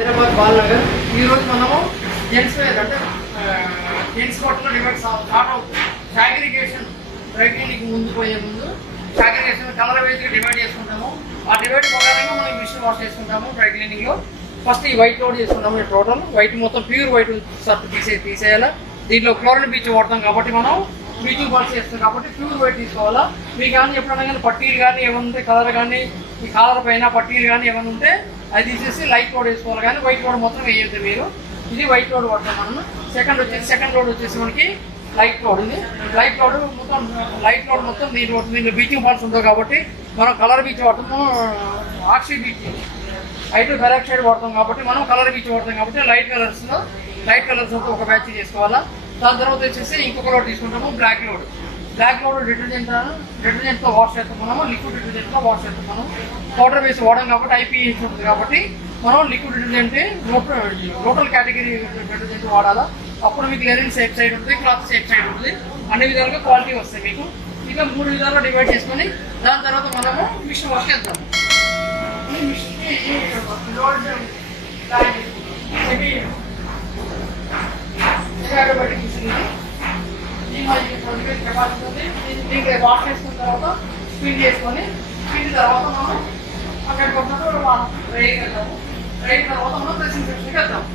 హైదరాబాద్ బాలనగర్. ఈరోజు మనము gents wear అంటే జెంట్స్ బట్టలు డివైడ్ స్టార్ట్ అవుతుంది. సాగ్రిగేషన్ డ్రై క్లీనింగ్ ముందు పోయే ముందు సాగ్రిగేషన్ కలర్ వైజ్గా డివైడ్ చేసుకుంటాము. ఆ డివైడ్ ప్రకారంగా మనం మిషన్ వాష్ చేసుకుంటాము. డ్రై క్లీనింగ్లో ఫస్ట్ ఈ వైట్ లోడ్ చేసుకుంటాము. టోటల్ వైట్ మొత్తం ప్యూర్ వైట్ సర్ఫ్ తీసేయాలి. దీంట్లో క్లోరిన్ బీచ్ వాడతాం కాబట్టి మనం బ్లీచింగ్ బాల్స్ చేస్తాం కాబట్టి ప్యూర్ వైట్ తీసుకోవాలా. మీకు కానీ ఎప్పుడైనా కానీ పట్టీలు కానీ ఏమైనా ఉంటే కలర్ కానీ ఈ కాలర్ పైన పట్టీలు కానీ ఏమైనా ఉంటే అది తీసేసి లైట్ లోడ్ వేసుకోవాలి. కానీ వైట్ లోడ్ మొత్తం వేయద్దు మీరు. ఇది వైట్ లోడ్ వాడతాం మనం. సెకండ్ లోడ్ వచ్చేసి మనకి లైట్ లోడ్. ఇది లైట్ లోడ్ మొత్తం దీంట్లో బ్లీచింగ్ బాల్స్ ఉంటాయి కాబట్టి మనం కలర్ బీచ్ వాడతాము. ఆక్సీ బీచ్ హైడ్రో పెరాక్సైడ్ వాడతాం కాబట్టి మనం కలర్ బీచ్ వాడతాం కాబట్టి లైట్ కలర్స్ ఒక బ్యాచ్ చేసుకోవాలా. దాని తర్వాత వచ్చేసి ఇంకొక లోడ్ తీసుకుంటాము బ్లాక్ లోడ్ డిటర్జెంట్తో వాష్ చేస్తాం. మనము లిక్విడ్ డిటర్జెంట్తో వాష్ చేస్తాం. మనం పౌడర్ వేసి వాడడం కాబట్టి ఐపీహెచ్ ఉంటుంది కాబట్టి మనం liquid detergent local category detergent వాడాలా. అప్పుడు మీకు లెరిన్ సేఫ్ సైడ్ ఉంటుంది, క్లాత్ సేఫ్ సైడ్ ఉంటుంది. అన్ని విధాలుగా క్వాలిటీ వస్తాయి మీకు. ఇక 3 విధాలుగా డివైడ్ చేసుకొని దాని తర్వాత మనము మిషన్ వాష్ చేద్దాము. ఈ మిషన్కి దీంట్లో వాష్ చేసుకున్న తర్వాత స్పిన్ చేసుకొని తర్వాత మనం అక్కడికి వచ్చినప్పుడు రైకి వెళ్తాము. రైకి తర్వాత మనం డ్రెస్సింగ్ సెక్షన్కి వెళ్తాము.